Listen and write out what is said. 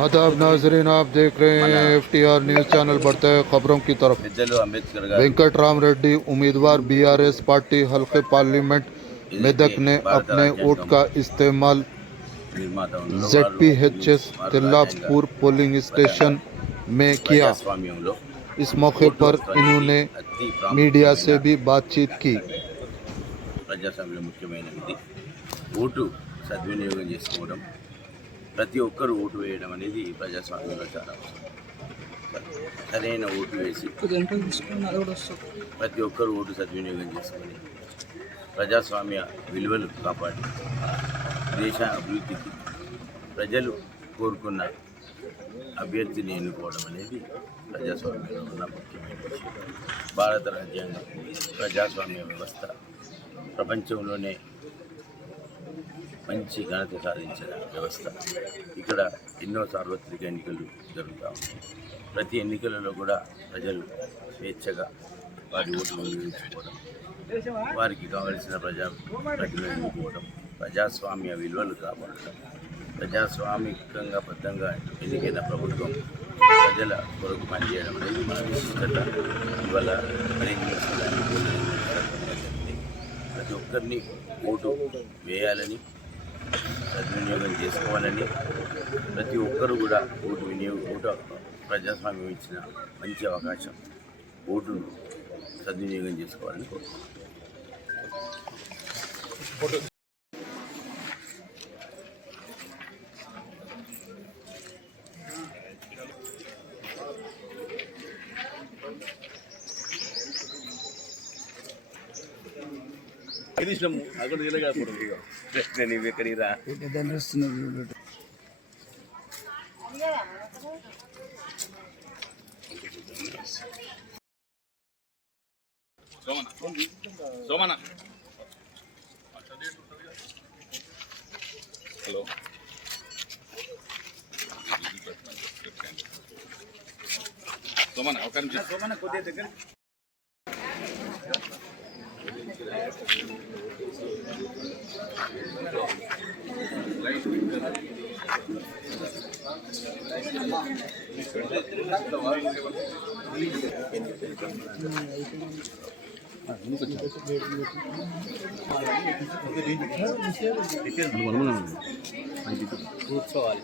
आदाब नाजरीन, आप देख रहे हैं FTR न्यूज़ चैनल। बढ़ते हैं खबरों की तरफ। वेंकट राम रेड्डी उम्मीदवार BRS पार्टी हल्के पार्लियामेंट मेदक ने अपने वोट का इस्तेमाल ZPHS तिल्लापुर पोलिंग स्टेशन में किया। इस मौके पर इन्होंने मीडिया से भी बातचीत की। ప్రజాస్వామ్యంలో ముఖ్యమైనది ఓటు సద్వినియోగం చేసుకోవడం, ప్రతి ఒక్కరు ఓటు వేయడం అనేది ప్రజాస్వామ్యంలో చాలా అవసరం. సరైన ఓటు వేసి ప్రతి ఒక్కరు ఓటు సద్వినియోగం చేసుకొని ప్రజాస్వామ్య విలువలు కాపాడి దేశ అభివృద్ధికి ప్రజలు కోరుకున్న అభ్యర్థిని ఎన్నుకోవడం అనేది ప్రజాస్వామ్యంలో ఉన్న ముఖ్యమైన విషయం. భారత రాజ్యాంగం ప్రజాస్వామ్య వ్యవస్థ ప్రపంచంలోనే మంచి ఘనత సాధించిన వ్యవస్థ. ఇక్కడ ఎన్నో సార్వత్రిక ఎన్నికలు జరుగుతూ ఉన్నాయి. ప్రతి ఎన్నికలలో కూడా ప్రజలు స్వేచ్ఛగా వారి ఓటును వినియోగించుకోవడం, వారికి కావలసిన ప్రజలను ఎన్నుకోవడం, ప్రజాస్వామ్య విలువలు కాపాడడం, ప్రజాస్వామికంగా బద్ధంగా ఎన్నికైన ప్రభుత్వం ప్రజల కొరకు పనిచేయడం అనేది మన విశిష్టత. ఇవాళ ప్రతి ఒక్కరిని ఓటు వేయాలని, సద్వినియోగం చేసుకోవాలని, ప్రతి ఒక్కరు కూడా ఓటు ప్రజాస్వామ్యం ఇచ్చిన మంచి అవకాశం, ఓటును సద్వినియోగం చేసుకోవాలని కోరుతున్నాను. సోమన హలో సోమన ఒక నిమిషం. సోమన కొద్దిగా దగ్గర కూర్చోవాలి.